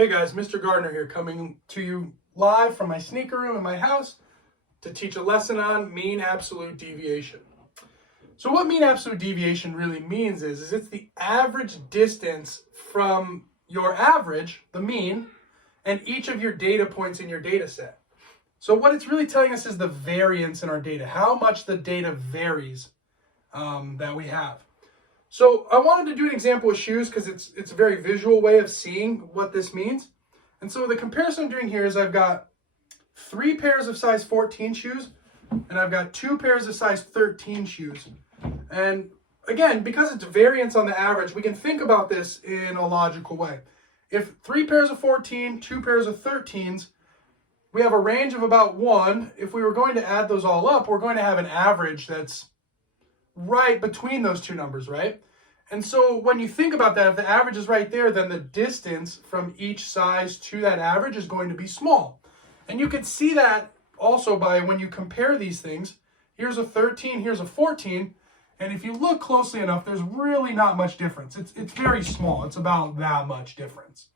Hey guys, Mr. Gardner here, coming to you live from my sneaker room in my house to teach a lesson on mean absolute deviation. So what mean absolute deviation really means is it's the average distance from your average, the mean, and each of your data points in your data set. So what it's really telling us is the variance in our data, how much the data varies that we have. So I wanted to do an example with shoes because it's a very visual way of seeing what this means. And so the comparison I'm doing here is I've got 3 pairs of size 14 shoes and I've got 2 pairs of size 13 shoes. And again, because it's variance on the average, we can think about this in a logical way. If 3 pairs of 14, 2 pairs of 13s, we have a range of about 1. If we were going to add those all up, we're going to have an average that's right between those two numbers, right? And so when you think about that, if the average is right there, then the distance from each size to that average is going to be small. And you can see that also by when you compare these things. Here's a 13, here's a 14. And if you look closely enough, there's really not much difference. It's very small. It's about that much difference.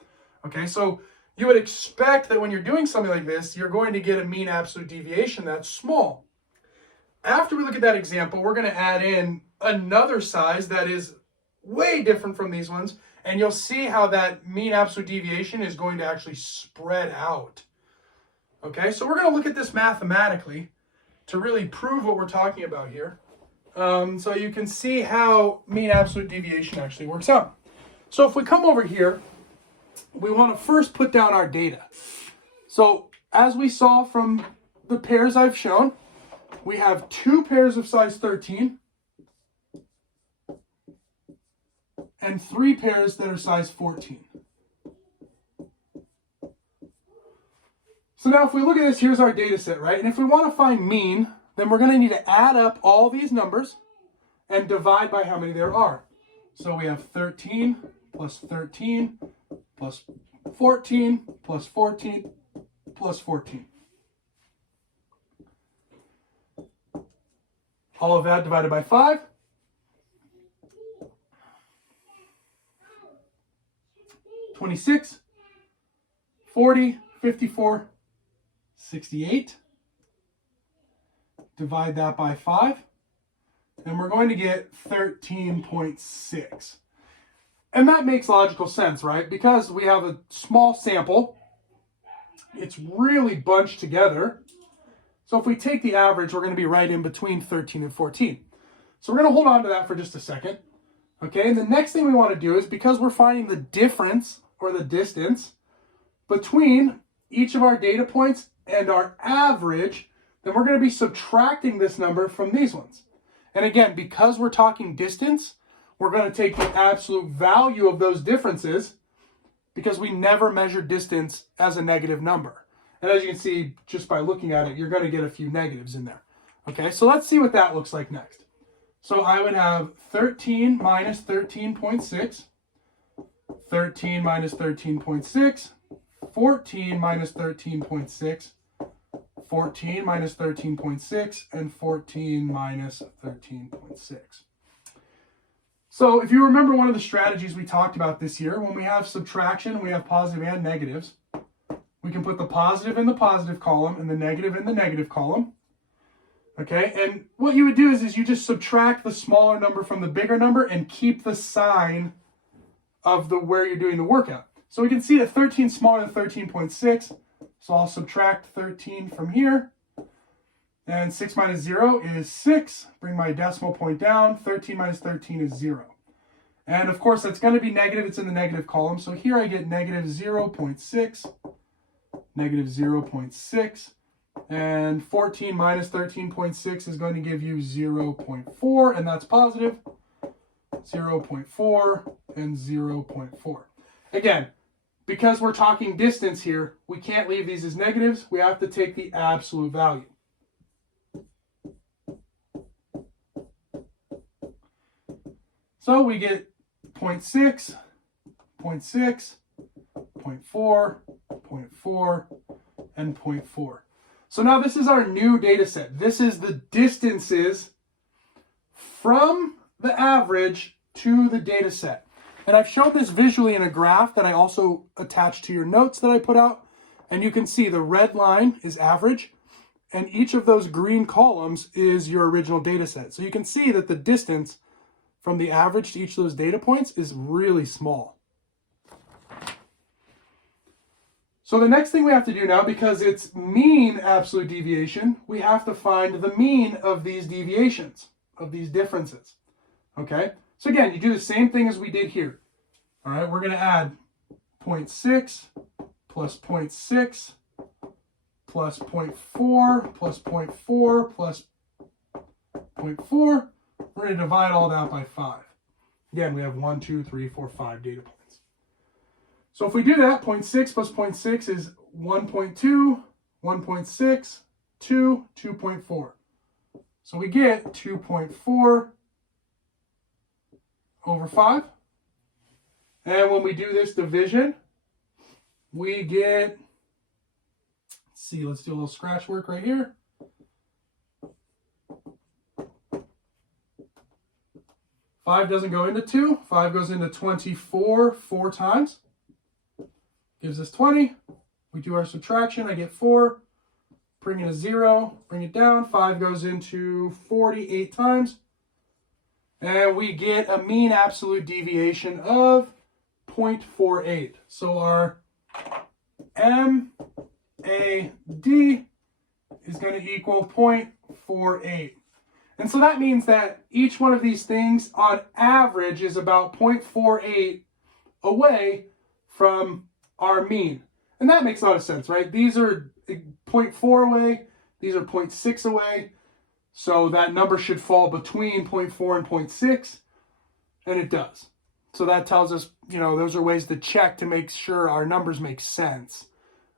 Okay, so you would expect that when you're doing something like this, you're going to get a mean absolute deviation that's small. After we look at that example, we're going to add in another size that is way different from these ones, and you'll see how that mean absolute deviation is going to actually spread out. Okay, so we're going to look at this mathematically to really prove what we're talking about here. So you can see how mean absolute deviation actually works out. So if we come over here, we want to first put down our data. So as we saw from the pairs I've shown, we have 2 pairs of size 13 and 3 pairs that are size 14. So now if we look at this, here's our data set, right? And if we want to find mean, then we're going to need to add up all these numbers and divide by how many there are. So we have 13 plus 13 plus 14 plus 14 plus 14. All of that divided by 5. 26, 40, 54, 68. Divide that by 5. And we're going to get 13.6. And that makes logical sense, right? Because we have a small sample. It's really bunched together. So if we take the average, we're going to be right in between 13 and 14. So we're going to hold on to that for just a second. Okay, and the next thing we want to do is, because we're finding the difference or the distance between each of our data points and our average, then we're going to be subtracting this number from these ones. And again, because we're talking distance, we're going to take the absolute value of those differences because we never measure distance as a negative number. And as you can see, just by looking at it, you're going to get a few negatives in there. Okay, so let's see what that looks like next. So I would have 13 minus 13.6, 13 minus 13.6, 14 minus 13.6, 14 minus 13.6, and 14 minus 13.6. So if you remember one of the strategies we talked about this year, when we have subtraction, we have positive and negatives. We can put the positive in the positive column and the negative in the negative column. Okay, and what you would do is you just subtract the smaller number from the bigger number and keep the sign of where you're doing the workout. So we can see that 13 is smaller than 13.6. So I'll subtract 13 from here. And 6 minus 0 is 6. Bring my decimal point down. 13 minus 13 is 0. And of course, that's going to be negative. It's in the negative column. So here I get negative 0.6, negative 0.6. And 14 minus 13.6 is going to give you 0.4, and that's positive. 0.4 and 0.4. Again, because we're talking distance here, we can't leave these as negatives. We have to take the absolute value. So we get 0.6, 0.6, 0.4, 0.4, and 0.4. So now this is our new data set. This is the distances from the average to the data set. And I've showed this visually in a graph that I also attached to your notes that I put out. And you can see the red line is average, and each of those green columns is your original data set. So you can see that the distance from the average to each of those data points is really small. So the next thing we have to do now, because it's mean absolute deviation, we have to find the mean of these deviations, of these differences. Okay? So again, you do the same thing as we did here. All right, we're going to add 0.6 plus 0.6 plus 0.4 plus 0.4 plus 0.4. We're going to divide all that by 5. Again, we have 1, 2, 3, 4, 5 data points. So if we do that, 0.6 plus 0.6 is 1.2, 1.6, 2, 2.4. So we get 2.4 over 5. And when we do this division, we get, let's do a little scratch work right here. Five doesn't go into 2. 5 goes into 24 4 times. Gives us 20. We do our subtraction. I get 4. Bring in a 0. Bring it down. 5 goes into 48 times. And we get a mean absolute deviation of 0.48. So our MAD is going to equal 0.48. And so that means that each one of these things on average is about 0.48 away from our mean. And that makes a lot of sense, right? These are 0.4 away. These are 0.6 away. So that number should fall between 0.4 and 0.6. And it does. So that tells us, those are ways to check to make sure our numbers make sense.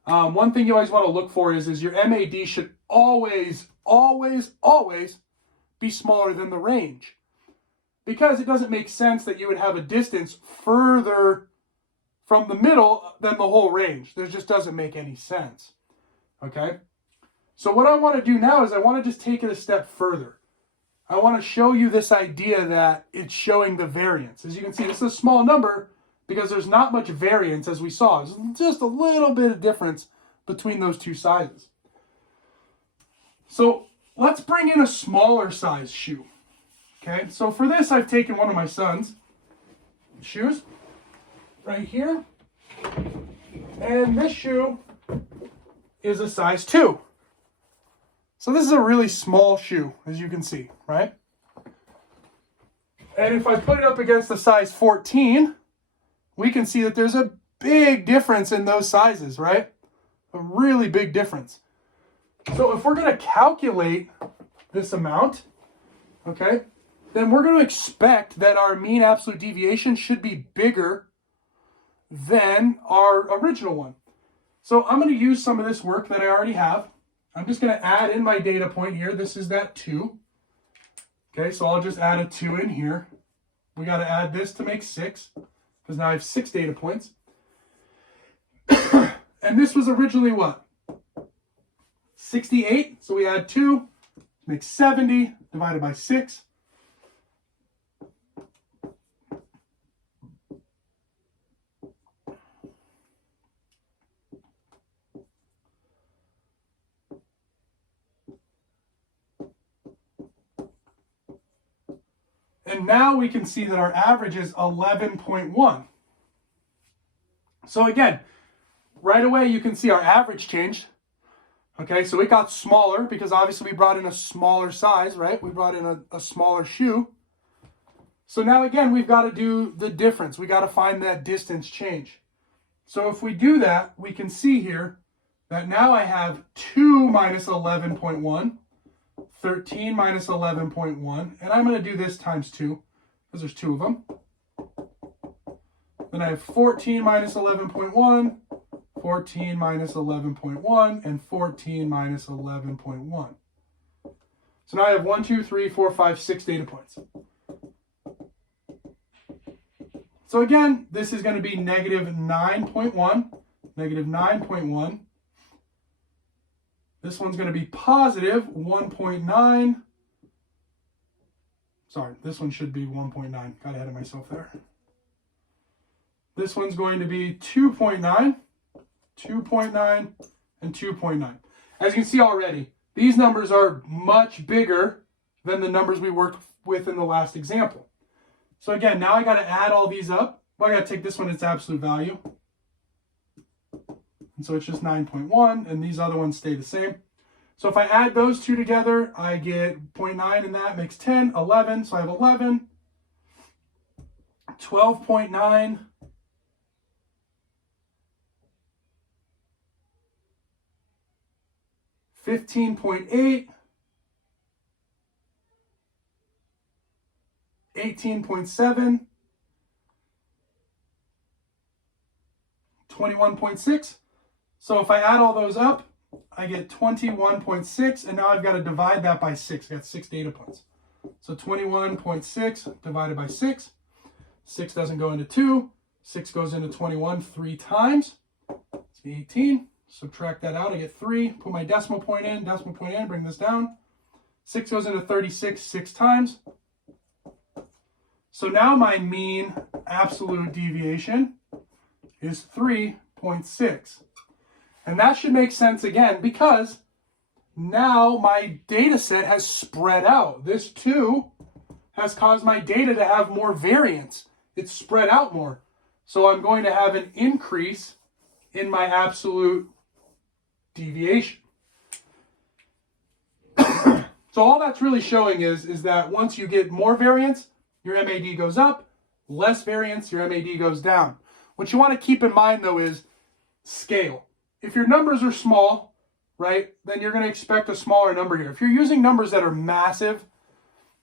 One thing you always want to look for is your MAD should always, always, always be smaller than the range. Because it doesn't make sense that you would have a distance further from the middle than the whole range. There just doesn't make any sense. Okay? So what I want to do now is I want to just take it a step further. I want to show you this idea that it's showing the variance. As you can see, this is a small number because there's not much variance as we saw. It's just a little bit of difference between those two sizes. So let's bring in a smaller size shoe. Okay, so for this, I've taken one of my son's shoes right here. And this shoe is a size 2. So this is a really small shoe, as you can see, right? And if I put it up against the size 14, we can see that there's a big difference in those sizes, right? A really big difference. So if we're going to calculate this amount, okay, then we're going to expect that our mean absolute deviation should be bigger than our original one. So I'm going to use some of this work that I already have. I'm just going to add in my data point here. This is that 2. Okay, so I'll just add a 2 in here. We got to add this to make 6, because now I have 6 data points. And this was originally what? 68. So we add 2, makes 70, divided by 6. And now we can see that our average is 11.1. So again, right away you can see our average changed. Okay, so it got smaller because obviously we brought in a smaller size, right? We brought in a smaller shoe. So now again, we've got to do the difference. We got to find that distance change. So if we do that, we can see here that now I have 2 minus 11.1. 13 minus 11.1, and I'm going to do this times 2, because there's 2 of them. Then I have 14 minus 11.1, 14 minus 11.1, and 14 minus 11.1. So now I have 1, 2, 3, 4, 5, 6 data points. So again, this is going to be negative 9.1, negative 9.1. This one's going to be positive 1.9. Sorry, this one should be 1.9. Got ahead of myself there. This one's going to be 2.9, 2.9, and 2.9. As you can see already, these numbers are much bigger than the numbers we worked with in the last example. So again, now I got to add all these up. Well, I got to take this one, its absolute value. And so it's just 9.1, and these other ones stay the same. So if I add those two together, I get 0.9, and that makes 10, 11. So I have 11, 12.9, 15.8, 18.7, 21.6. So if I add all those up, I get 21.6, and now I've got to divide that by 6. I got 6 data points. So 21.6 divided by 6. 6 doesn't go into 2. 6 goes into 21 3 times. It's 18. Subtract that out, I get 3. Put my decimal point in, bring this down. 6 goes into 36 6 times. So now my mean absolute deviation is 3.6. And that should make sense again because now my data set has spread out. This 2 has caused my data to have more variance. It's spread out more. So I'm going to have an increase in my absolute deviation. So all that's really showing is that once you get more variance, your MAD goes up. Less variance, your MAD goes down. What you want to keep in mind though is scale. If your numbers are small, right, then you're going to expect a smaller number here. If you're using numbers that are massive,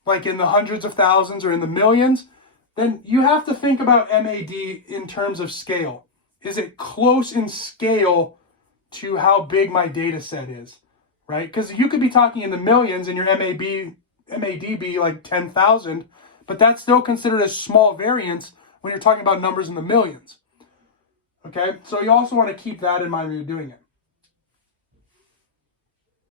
like in the hundreds of thousands or in the millions, then you have to think about MAD in terms of scale. Is it close in scale to how big my data set is, right? Because you could be talking in the millions and your MAD be like 10,000, but that's still considered a small variance when you're talking about numbers in the millions. Okay, so you also want to keep that in mind when you're doing it.